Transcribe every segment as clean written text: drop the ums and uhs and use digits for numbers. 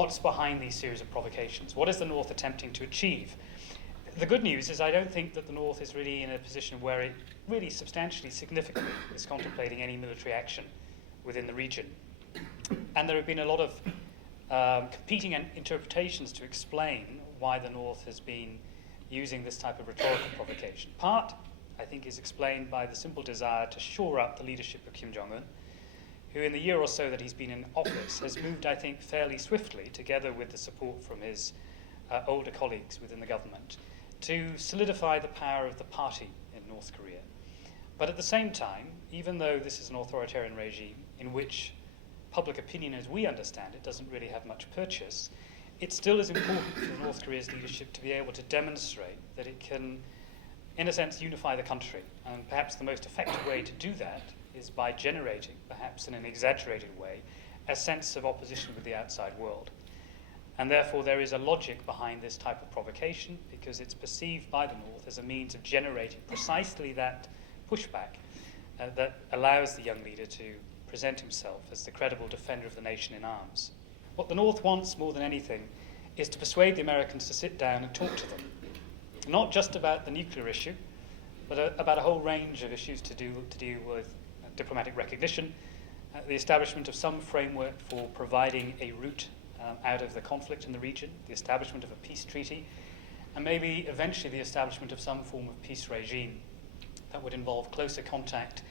what's behind these series of provocations? What is the North attempting to achieve? The good news is I don't think that the North is really in a position where it really substantially, significantly is contemplating any military action within the region. And there have been a lot of competing interpretations to explain why the North has been using this type of rhetorical provocation. Part, I think, is explained by the simple desire to shore up the leadership of Kim Jong-un, who in the year or so that he's been in office has moved, I think, fairly swiftly, together with the support from his older colleagues within the government, to solidify the power of the party in North Korea. But at the same time, even though this is an authoritarian regime in which public opinion, as we understand it, doesn't really have much purchase, it still is important for North Korea's leadership to be able to demonstrate that it can, in a sense, unify the country. And perhaps the most effective way to do that is by generating, perhaps in an exaggerated way, a sense of opposition with the outside world. And therefore there is a logic behind this type of provocation, because it's perceived by the North as a means of generating precisely that pushback that allows the young leader to present himself as the credible defender of the nation in arms. What the North wants more than anything is to persuade the Americans to sit down and talk to them, not just about the nuclear issue, but about a whole range of issues to deal with diplomatic recognition, the establishment of some framework for providing a route out of the conflict in the region, the establishment of a peace treaty, and maybe eventually the establishment of some form of peace regime that would involve closer contact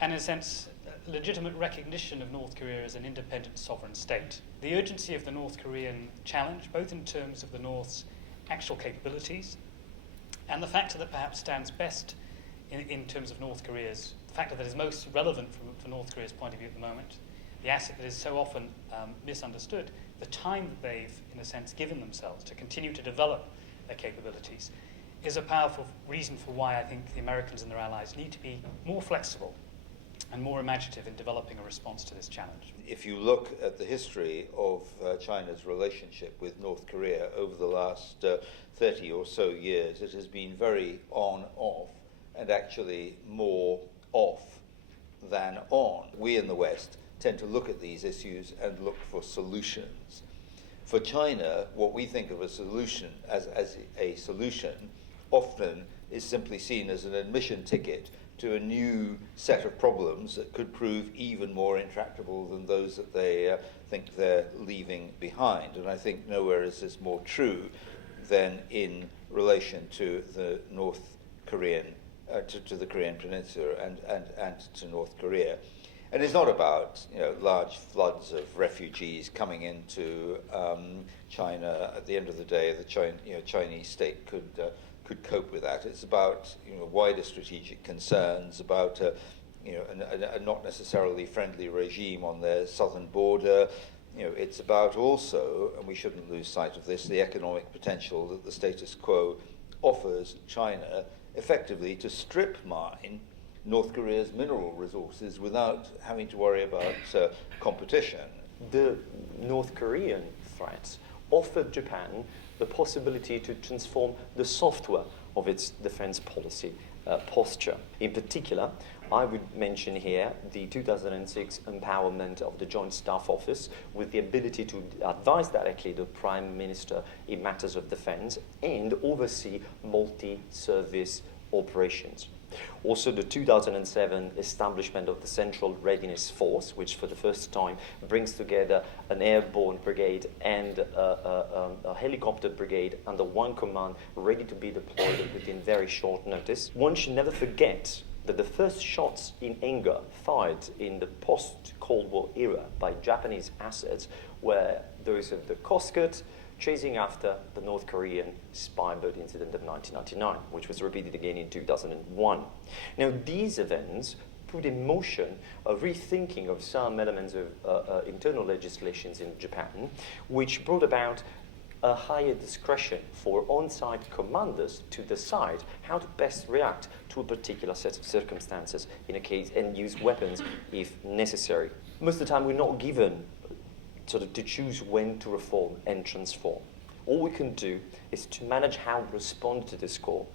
and, in a sense, legitimate recognition of North Korea as an independent sovereign state. The urgency of the North Korean challenge, both in terms of the North's actual capabilities and the factor that perhaps stands best in terms of North Korea's, the factor that is most relevant from North Korea's point of view at the moment, the asset that is so often misunderstood, the time that they've, in a sense, given themselves to continue to develop their capabilities, is a powerful reason for why I think the Americans and their allies need to be more flexible and more imaginative in developing a response to this challenge. If you look at the history of China's relationship with North Korea over the last 30 or so years, it has been very on-off, and actually more off than on. We in the West tend to look at these issues and look for solutions. For China, what we think of a solution as a solution often is simply seen as an admission ticket to a new set of problems that could prove even more intractable than those that they think they're leaving behind. And I think nowhere is this more true than in relation to the North Korean, to the Korean peninsula and to North Korea. And it's not about large floods of refugees coming into China. At the end of the day, the Chinese state could cope with that. It's about wider strategic concerns, about a not necessarily friendly regime on their southern border. It's about also, and we shouldn't lose sight of this, the economic potential that the status quo offers China effectively to strip mine North Korea's mineral resources without having to worry about competition. The North Korean threats offered Japan the possibility to transform the software of its defense policy posture. In particular, I would mention here the 2006 empowerment of the Joint Staff Office with the ability to advise directly the Prime Minister in matters of defense and oversee multi-service operations. Also, the 2007 establishment of the Central Readiness Force, which for the first time brings together an airborne brigade and a helicopter brigade under one command, ready to be deployed within very short notice. One should never forget that the first shots in anger fired in the post-Cold War era by Japanese assets were those of the Coast Guard, chasing after the North Korean spy boat incident of 1999, which was repeated again in 2001. Now, these events put in motion a rethinking of some elements of internal legislations in Japan, which brought about a higher discretion for on-site commanders to decide how to best react to a particular set of circumstances in a case and use weapons if necessary. Most of the time, we're not given to choose when to reform and transform. All we can do is to manage how we respond to this call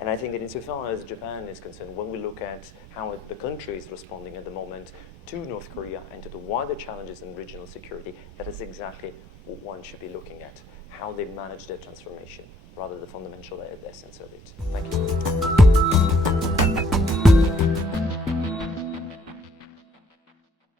And I think that insofar as Japan is concerned, when we look at how the country is responding at the moment to North Korea and to the wider challenges in regional security, that is exactly what one should be looking at, how they manage their transformation, rather the fundamental essence of it. Thank you.